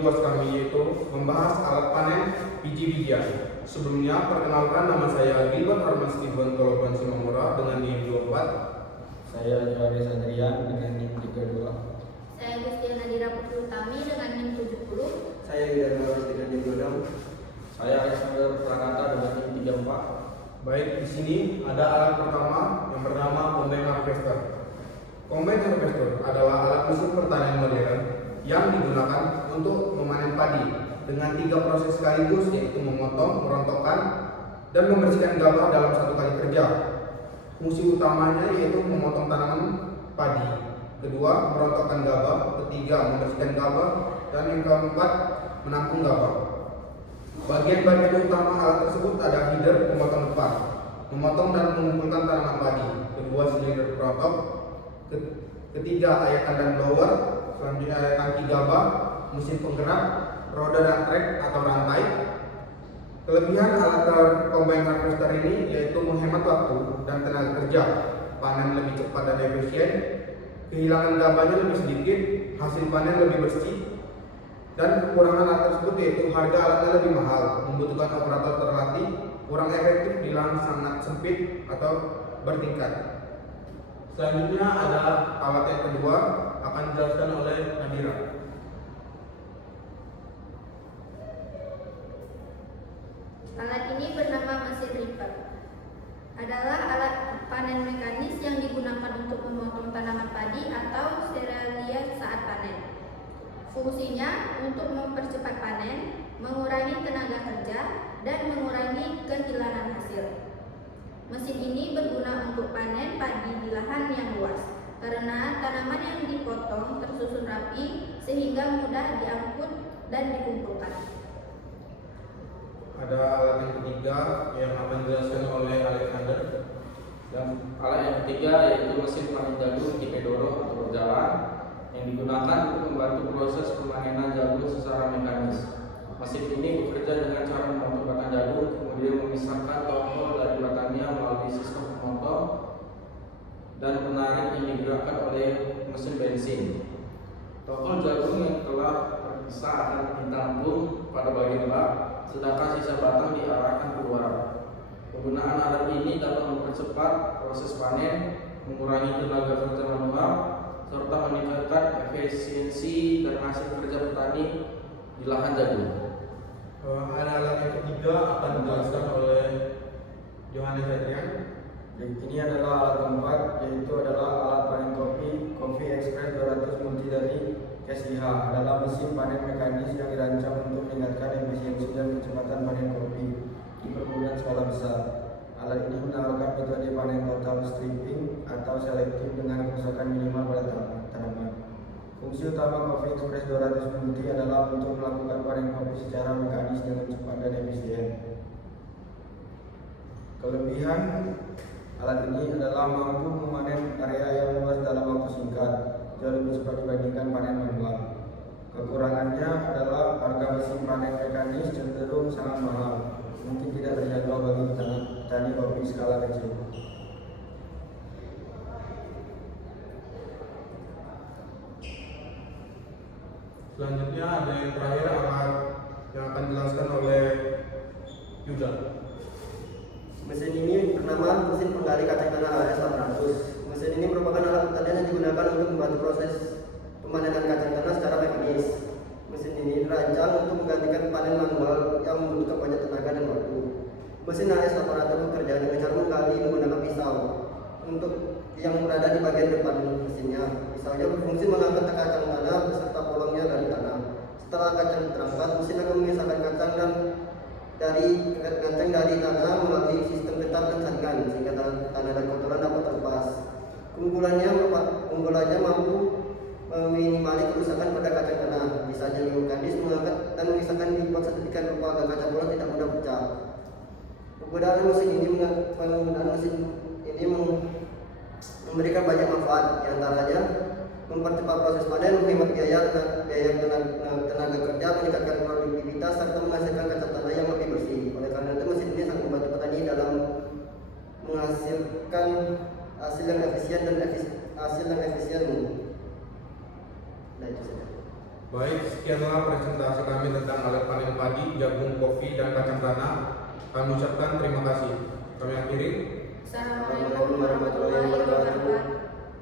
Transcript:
UAS kami yaitu membahas alat panen biji-bijian. Sebelumnya, perkenalkan nama saya Gilbert Harman Steven Toloban Simamura dengan NIM 24. Saya Johannes Adrian dengan NIM 32. Saya Gustian Nadira Putri Utami dengan NIM 70. Saya Yudan Maros dengan NIM 26. Saya Alexander Prakata dengan NIM 34. Baik, di sini ada alat pertama yang bernama combine harvester. Combine harvester adalah alat mesin pertanian modern yang digunakan untuk memanen padi dengan 3 proses sekaligus, yaitu memotong, merontokkan, dan membersihkan gabah dalam satu kali kerja. Fungsi utamanya yaitu memotong tanaman padi, kedua merontokkan gabah, ketiga membersihkan gabah, dan yang keempat menampung gabah. Bagian-bagian utama alat tersebut ada header pemotong depan, memotong dan mengumpulkan tanaman padi, kedua silinder perontok, ketiga ayatan dan blower, selanjutnya tangki gabah, mesin penggerak, roda dan trek atau rantai. Kelebihan alat combine harvester ini yaitu menghemat waktu dan tenaga kerja, panen lebih cepat dan efisien, kehilangan gabahnya lebih sedikit, hasil panen lebih bersih, dan kekurangan alat tersebut yaitu harga alatnya lebih mahal, membutuhkan operator terlatih, kurang efektif di lahan sangat sempit atau bertingkat. Selanjutnya ada alat yang kedua, akan dijelaskan oleh Nadira. Alat ini bernama mesin reaper. Adalah alat panen mekanis yang digunakan untuk memotong tanaman padi atau serealia saat panen. Fungsinya untuk mempercepat panen, mengurangi tenaga kerja, dan mengurangi kehilangan hasil. Mesin ini berguna untuk panen padi di lahan yang luas, karena tanaman yang dipotong tersusun rapi sehingga mudah diangkut dan dikumpulkan. Ada alat yang ketiga yang akan dijelaskan oleh Alexander. Dan alat yang ketiga yaitu mesin panen jagung Tipedoro atau berjalan yang digunakan untuk membantu proses pemanenan jagung secara mekanis. Mesin ini bekerja dengan cara memotong batang jagung, kemudian memisahkan tongkol dari batangnya melalui sistem pemotong dan penarik yang digerakkan oleh mesin bensin. Tongkol jagung yang telah terpisah akan ditampung pada bagian bak, sedangkan sisa batang diarahkan keluar. Penggunaan alat ini dapat mempercepat proses panen, mengurangi tenaga kerja manual, serta meningkatkan efisiensi dan hasil kerja petani di lahan jagung. Ada alat yang ketiga akan dijelaskan oleh Johannes Adrian. Ini adalah alat keempat, yaitu adalah alat panen kopi Coffee Express 200 multi dari SIH. Adalah mesin panen mekanis yang dirancang untuk meningkatkan efisiensi dan kecepatan panen kopi di perkebunan skala besar. Alat ini menawarkan metode panen total stripping atau selektif dengan kerusakan minimal pada tanaman. Fungsi utama Coffee Express 200 multi adalah untuk melakukan panen kopi secara mekanis dengan cepat dan efisien. Kelebihan alat ini adalah mampu memanen area yang luas dalam waktu singkat, jauh lebih cepat dibandingkan panen manual. Kekurangannya adalah harga mesin panen mekanis cenderung sangat mahal, mungkin tidak terjangkau bagi petani kopi skala kecil. Selanjutnya ada yang terakhir alat yang akan dijelaskan oleh Yuda. Mesin ini bernama mesin penggali kacang tanah AS 800. Mesin ini merupakan alat pertanian yang digunakan untuk membantu proses pemanenan kacang tanah secara mekanis. Mesin ini dirancang untuk menggantikan panen manual yang membutuhkan banyak tenaga dan waktu. Mesin AS 800 bekerja dengan cara menggali menggunakan pisau untuk yang berada di bagian depan mesinnya. Pisaunya berfungsi mengangkat kacang tanah beserta polongnya dari tanah. Setelah kacang terangkat, mesin akan memisahkan kacang dari tanah melalui sistem ketat dan saringan sehingga tanah dan kotoran dapat terlepas. Keunggulannya mampu meminimali kerusakan pada kacang tanah. Bisa jadi mekanis mengangkat dan memisahkan di pot sedemikian rupa agar kacang bola tidak mudah pecah. Penggunaan mesin ini memberikan banyak manfaat, diantaranya mempercepat proses panen, menghemat biaya tenaga kerja, meningkatkan produktivitas, serta menghasilkan kacang tanah yang lebih bersih. Oleh karena itu, mesin ini sangat membantu petani dalam menghasilkan hasil yang efisien. Nah, itu saja. Baik, sekianlah presentasi kami tentang alat panen padi, jagung, kopi, dan kacang tanah. Kami ucapkan terima kasih. Kami akhiri. Assalamualaikum warahmatullahi wabarakatuh.